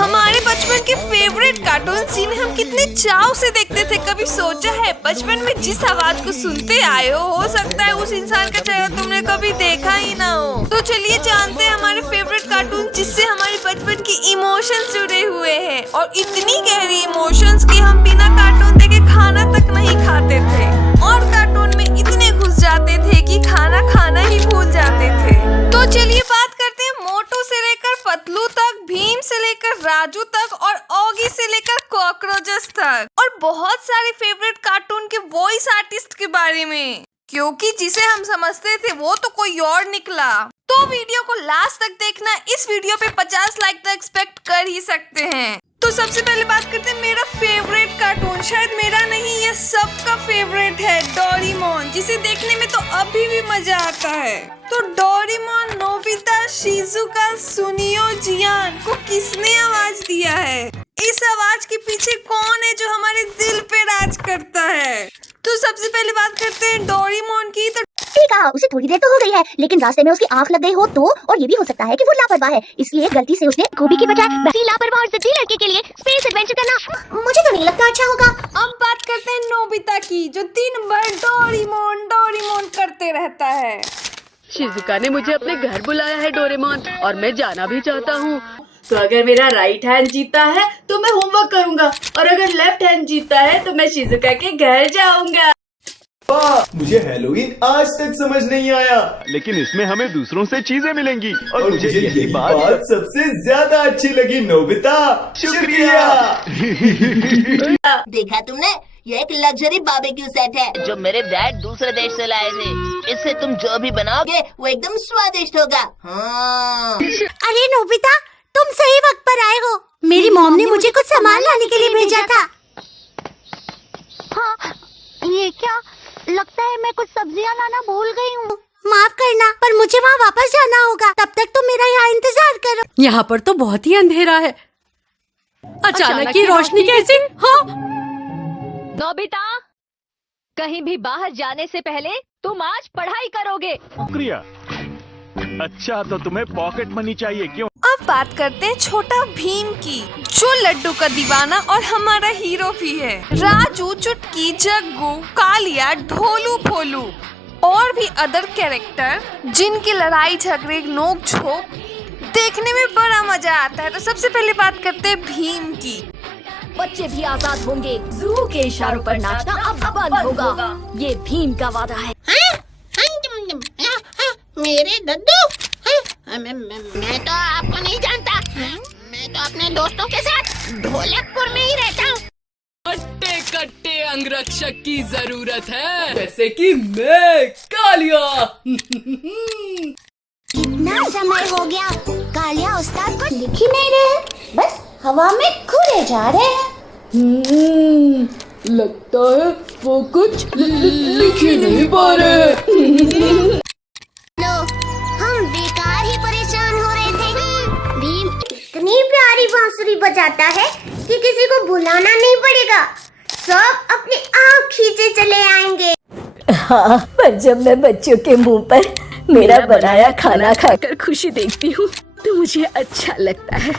हमारे बचपन के फेवरेट कार्टून जिन्हें हम कितने चाव से देखते थे, कभी सोचा है बचपन में जिस आवाज को सुनते आए हो सकता है उस इंसान का चेहरा तुमने कभी देखा ही ना हो। तो चलिए जानते हैं हमारे फेवरेट कार्टून जिससे हमारे बचपन की इमोशंस जुड़े हुए हैं, और इतनी गहरी इमोशंस कि हम बिना कार्टून देखे खाना तक नहीं खाते थे और कार्टून में इतने घुस जाते थे कि खाना खाना ही भूल जाते थे। तो चलिए बात करते हैं मोटू से लेकर पतलू तक, भीम से लेकर राजू तक और ऑगी से लेकर कॉकरोचेस तक, और बहुत सारे फेवरेट कार्टून के वॉइस आर्टिस्ट के बारे में, क्योंकि जिसे हम समझते थे वो तो कोई और निकला। तो वीडियो को लास्ट तक देखना, इस वीडियो पे 50 लाइक तो एक्सपेक्ट कर ही सकते हैं। तो सबसे पहले बात करते हैं मेरा फेवरेट कार्टून, शायद मेरा नहीं ये सबका फेवरेट है, डोरेमोन, जिसे देखने में तो अभी भी मजा आता है। तो डोरेमोन, नोबिता, शिजुका, सुनियो, जियान को किसने आवाज दिया है? इस आवाज के पीछे कौन है जो हमारे दिल पे राज करता है? तो सबसे पहले बात करते हैं डोरेमोन की। तो ठीक है, उसे थोड़ी देर तो हो गई है, लेकिन रास्ते में उसकी आंख लग गई हो तो, और ये भी हो सकता है कि वो लापरवाह है, इसलिए गलती से उसने गोभी की बजाय बसी लापरवाह और जिद्दी लड़के के लिए स्पेस एडवेंचर करना मुझे तो नहीं लगता अच्छा होगा। अब बात करते हैं नोबिता की, जो दिन भर डोरेमोन डोरेमोन करते रहता है। शिजुका ने मुझे अपने घर बुलाया है डोरेमोन, और मैं जाना भी चाहता हूँ। तो अगर मेरा राइट हैंड जीता है तो मैं होमवर्क करूँगा, और अगर लेफ्ट हैंड जीता है तो मैं शिजुका के घर जाऊँगा। मुझे हैलोवीन आज तक समझ नहीं आया, लेकिन इसमें हमें दूसरों से चीजें मिलेंगी, और मुझे यही बात सबसे ज्यादा अच्छी लगी। नोबिता, शुक्रिया। देखा तुमने, ये एक लग्जरी बारबेक्यू सेट है जो मेरे डैड दूसरे देश से लाए थे। इससे तुम जो भी बनाओगे वो एकदम स्वादिष्ट होगा। हाँ। अरे नोबिता, तुम सही वक्त पर आए हो, मेरी मॉम ने मुझे कुछ सामान लाने के लिए भेजा था। हाँ, ये क्या लगता है मैं कुछ सब्जियां लाना भूल गई हूँ। माफ करना, पर मुझे वहाँ वापस जाना होगा, तब तक तुम मेरा यहाँ इंतजार करो। यहाँ पर तो बहुत ही अंधेरा है, अचानक की रोशनी कैसे? हाँ। नोबिता, कहीं भी बाहर जाने से पहले तुम आज पढ़ाई करोगे। शुक्रिया। अच्छा, तो तुम्हें पॉकेट मनी चाहिए क्यों? अब बात करते हैं छोटा भीम की, जो लड्डू का दीवाना और हमारा हीरो भी है। राजू, चुटकी, जग्गू, कालिया, ढोलू, भोलू और भी अदर कैरेक्टर जिनकी लड़ाई झगड़े नोक झोंक देखने में बड़ा मजा आता है। तो सबसे पहले बात करते हैं भीम की। बच्चे भी आजाद होंगे, जू के इशारों पर नाचना अब बंद होगा, ये भीम का वादा है। मेरे दद्दू, मैं तो आपको नहीं जानता, मैं तो अपने दोस्तों के साथ ढोलकपुर में ही रहता हूँ। कट्टे कट्टे अंगरक्षक की जरूरत है, जैसे कि मैं, कालिया। कितना समय हो गया, कालिया उस्ताद को लिख ही नहीं रहे, बस हवा में घूरे जा रहे हैं। लगता है वो कुछ लिख ही नहीं पा रहे। हम बेकार ही परेशान हो रहे थे। भीम इतनी प्यारी बांसुरी बजाता है कि किसी को बुलाना नहीं पड़ेगा, सब अपने आप खींचे चले आएंगे। हाँ, पर जब मैं बच्चों के मुंह पर मेरा बनाया खाना खाकर खुशी देखती हूँ तो मुझे अच्छा लगता है।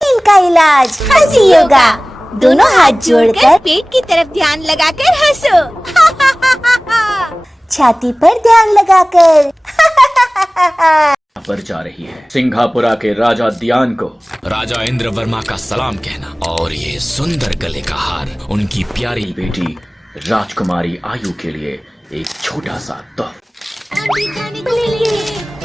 इनका इलाज हंसी योगा, दोनों हाथ जोड़कर पेट की तरफ ध्यान लगाकर हंसो, छाती पर ध्यान लगाकर। पर जा रही है सिंघापुरा के राजा दियान को राजा इंद्र वर्मा का सलाम कहना, और ये सुंदर गले का हार उनकी प्यारी बेटी राजकुमारी आयु के लिए एक छोटा सा तोहफा।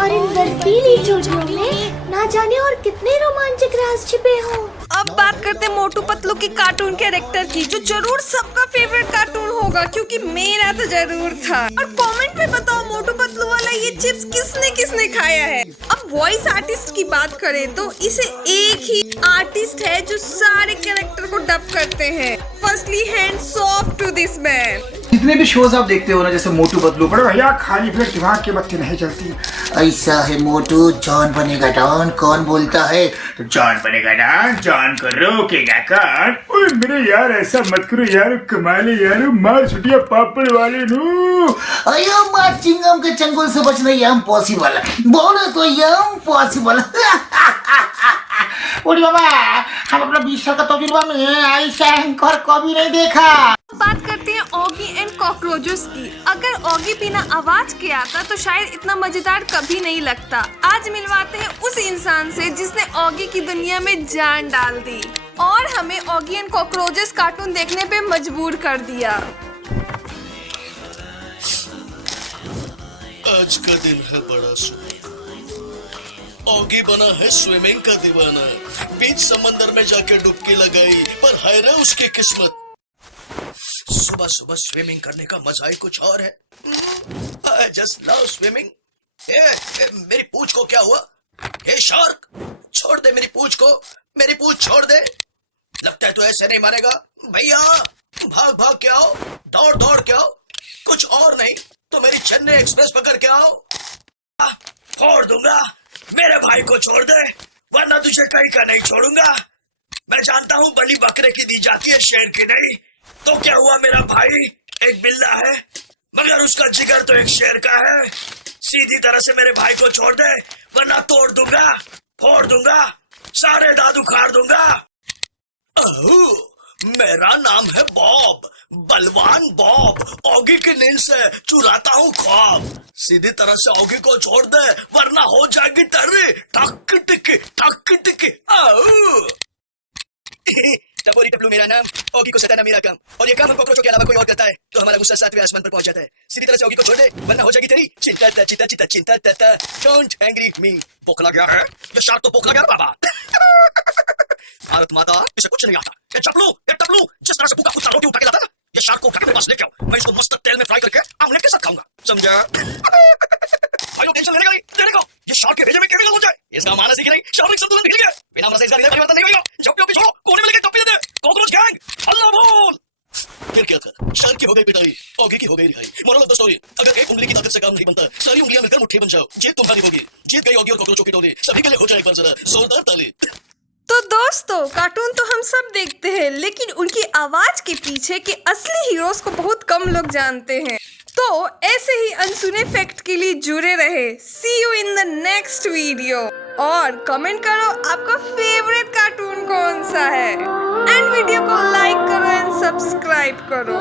और इन बर्फीली चोटियों में ना जाने और कितने रोमांचक राज छिपे हो। अब बात करते हैं मोटू पतलू की कार्टून कैरेक्टर की, जो जरूर सबका फेवरेट कार्टून होगा, क्योंकि मेरा तो जरूर था। और कमेंट में बताओ मोटू पतलू वाला ये चिप्स किसने किसने खाया है। अब वॉइस आर्टिस्ट की बात करें तो इसे एक ही आर्टिस्ट है जो सारे कैरेक्टर को डब करते हैं। Firstly hands off to this man. जितने भी शोज आप देखते हो ना, जैसे मोटू पतलू, पर भैया खाली पेट दिमाग की बत्ती नहीं चलती। ऐसा है मोटू, जॉन बनेगा डॉन, कौन बोलता है? तो जॉन बनेगा डॉन, जॉन को रोकेगा कौन? ओए मेरे यार, ऐसा मत करो यार, कमाले यार, मार छुटिया पापड़ वाले नु। अयो मार चिंगम के चंगुल से बचना ये इम्पॉसिबल है, बोलो तो ये इम्पॉसिबल। ओरी बाबा, हम अपना 20 साल का तजुर्बा में ऐसा एंकर कभी नहीं देखा। बात करते हैं ऑगी एंड कॉकरोचेस की। अगर ऑगी बिना आवाज के आता तो शायद इतना मजेदार कभी नहीं लगता। आज मिलवाते हैं उस इंसान से जिसने ऑगी की दुनिया में जान डाल दी और हमें ऑगी एंड कॉकरोचेस कार्टून देखने पे मजबूर कर दिया। आज का दिन है बड़ा सुहाना। ऑगी बना है स्विमिंग का दीवाना। बीच समंदर में जाके डुबकी लगाई, पर हाय रे उसकी किस्मत। सुबह सुबह स्विमिंग करने का मजा ही कुछ और है। I just love swimming। मेरी पूंछ को क्या हुआ? ए शार्क, छोड़ दे मेरी पूंछ को। मेरी पूंछ छोड़ दे। लगता है तू ऐसे नहीं मानेगा। भैया भाग भाग के आओ, दौड़ दौड़ के आओ। कुछ और नहीं तो मेरी चेन्नई एक्सप्रेस पकड़ के आओ। फोड़ दूंगा। मेरे भाई को छोड़ दे, वरना तुझे कहीं का नहीं छोड़ूंगा। मैं जानता हूँ बलि बकरे की दी जाती है, शेर की नहीं। तो क्या हुआ, मेरा भाई एक बिल्ला है मगर उसका जिगर तो एक शेर का है। सीधी तरह से मेरे भाई को छोड़ दे, वरना तोड़ दूंगा, फोड़ दूंगा, सारे दांत उखाड़ दूंगा। मेरा नाम है बॉब, बलवान बॉब। ऑगी की नींद से चुराता हूँ ख्वाब। सीधी तरह से ऑगी को छोड़ दे, वरना हो जाएगी तेरी टक टिकी टक टिकी। टपोरी टपलू मेरा नाम, ऑगी को सताना मेरा काम। और ये काम हम कॉकरोचों के अलावा कोई और करता है तो हमारा गुस्सा 7वें आसमान पर पहुंच जाता है। सीधी तरह से ऑगी को छोड़ दे, वरना हो जाएगी तेरी चिंता चिंता चिंता चिंता चिंता। डोंट एंग्री मी। बोखला गया है ये शार्क, तो बोखला गया बाबा। भारत माता, इसे कुछ नहीं आता। ये चपलू, ये टपलू, जिस तरह से भूखा कुत्ता रोटी उठा के लाता ना, ये शार्क को उठा के मेरे पास लेके आओ। मैं इसको मस्त तेल में फ्राई करके आमलेट के साथ खाऊंगा, समझा? भाइयों टेंशन लेने का नहीं, देने को। ये शार्क के भेजे में केमिकल हो जाए, इसका मानस ही नहीं। शारीरिक संतुलन हिल गया, बिना मानस इसका परिवर्तन नहीं होगा। झप्पी ओपी छोड़ो, कोने में लेके टप्पी दे। कॉकरोच गैंग हल्ला बोल। फिर क्या था, शार्क की हो गई पिटाई, ऑगी की हो गई रिहाई। मोरल ऑफ द स्टोरी, अगर एक उंगली की ताकत से काम नहीं बनता, सारी उंगलियां मिलकर मुट्ठी बन जाओ। जीत तुम्हारी होगी। जीत गई ऑगी और कॉकरोचों की टोली। सभी के लिए हो जाए एक बार जरा जोरदार ताली। तो दोस्तों, कार्टून तो हम सब देखते हैं, लेकिन उनकी आवाज के पीछे के असली हीरोज को बहुत कम लोग जानते हैं। तो ऐसे ही अनसुने फैक्ट के लिए जुड़े रहे। See you in the next video और कमेंट करो आपका फेवरेट कार्टून कौन सा है। एंड वीडियो को लाइक करो एंड सब्सक्राइब करो।